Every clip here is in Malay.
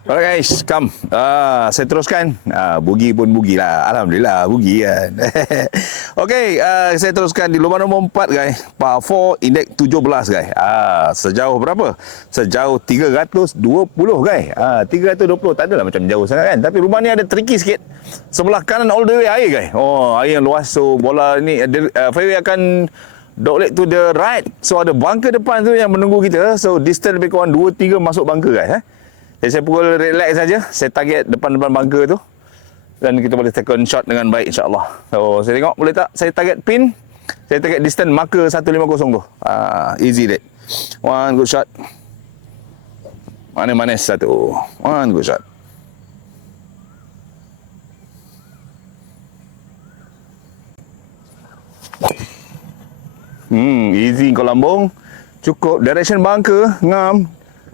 Alright guys, come. Saya teruskan. Bugi pun bugi lah. Alhamdulillah, bugi kan. Okay, saya teruskan di lubang nombor 4 guys. Par 4, indeks 17 guys. Sejauh berapa? Sejauh 320 guys. 320, tak adalah macam jauh sangat kan. Tapi lubang ni ada tricky sikit. Sebelah kanan all the way air guys. Oh, air yang luas. So, bola ni, fairway akan dogleg to the right. So, ada bunker depan tu yang menunggu kita. So, distance lebih kurang 2-3 masuk bunker guys. Jadi saya pukul relax saja. Saya target depan-depan bunker tu. Dan kita boleh second shot dengan baik insyaAllah. So saya tengok boleh tak. Saya target pin. Saya target distance marker 150 tu. Easy that. One good shot. Manis-manis satu. One good shot. Easy kau lambung. Cukup. Direction bunker. Ngam.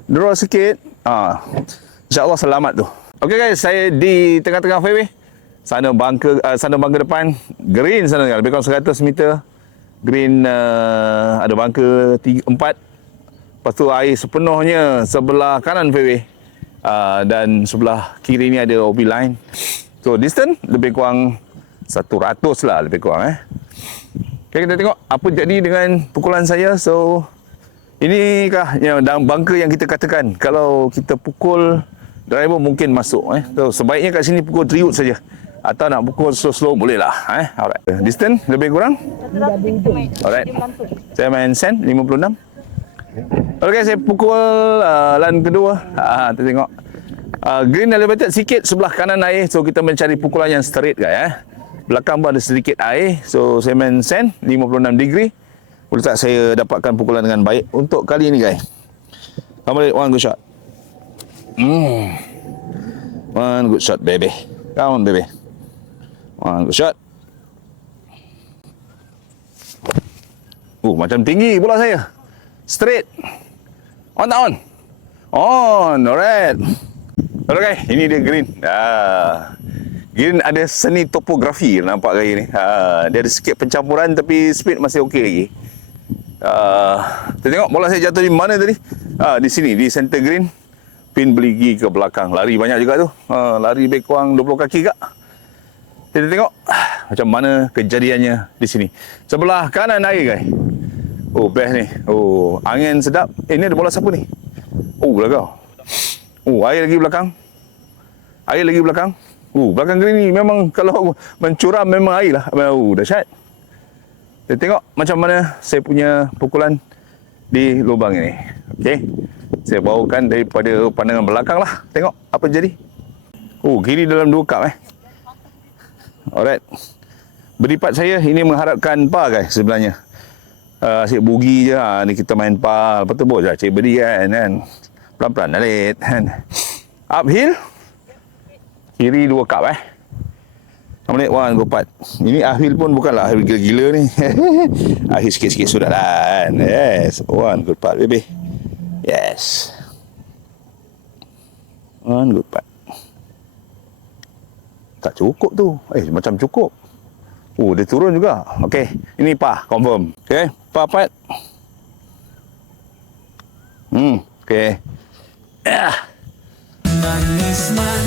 Draw sikit. InsyaAllah selamat tu. Okay guys, saya di tengah-tengah fairway. Sana bunker depan. Green sana lebih kurang 100 meter. Green ada bunker 4. Lepas tu air sepenuhnya sebelah kanan fairway. Dan sebelah kiri ni ada OB line. So distance lebih kurang 100 lah lebih kurang Okay, kita tengok apa jadi dengan pukulan saya. So inikah yang bunker yang kita katakan kalau kita pukul driver mungkin masuk So sebaiknya kat sini pukul triut saja. Atau nak pukul slow-slow boleh lah Alright. Distance lebih kurang. Alright. Saya main sand 56. Okay, saya pukul lan kedua. Kita tengok. Green elevated sikit sebelah kanan air. So kita mencari pukulan yang straight guys Belakang pun ada sedikit air. So saya main sand 56 degree. Boleh tak saya dapatkan pukulan dengan baik untuk kali ini guys. Come on, one good shot. One good shot baby. Come on baby. One good shot. Macam tinggi bola saya. Straight. On tak on? On, alright. Okay, ini dia green. Green ada seni topografi nampak gaya ni. Dia ada sikit pencampuran tapi speed masih okey lagi. Kita tengok bola saya jatuh di mana tadi. Di sini, di center green. Pin beligi ke belakang. Lari banyak juga tu. Lari lebih kurang 20 kaki kak. Kita tengok macam mana kejadiannya di sini. Sebelah kanan air guys. Best ni. Angin sedap. Ni ada bola siapa ni? Belakang. Air lagi belakang. Air lagi belakang. Belakang green ni memang kalau mencuram memang air lah. Dahsyat. Kita tengok macam mana saya punya pukulan di lubang ini. Okey. Saya bawakan daripada pandangan belakang lah. Tengok apa jadi. Kiri dalam 2 cup Alright. Beripat saya ini mengharapkan par guys sebenarnya. Asyik bugi je ni kita main par. Lepas tu boleh cik beri kan. Pelan-pelan alit Uphill. Kiri 2 cup Menit 1 go 4. Ini akhir pun bukanlah akhir gila-gila ni. Akhir sikit-sikit sudah lah kan. Yes. 1 good putt baby. Yes. 1 good putt. Tak cukup tu. Macam cukup. Dia turun juga. Okay. Ini par. Confirm. Okay. Par putt. Okay. Manis-manis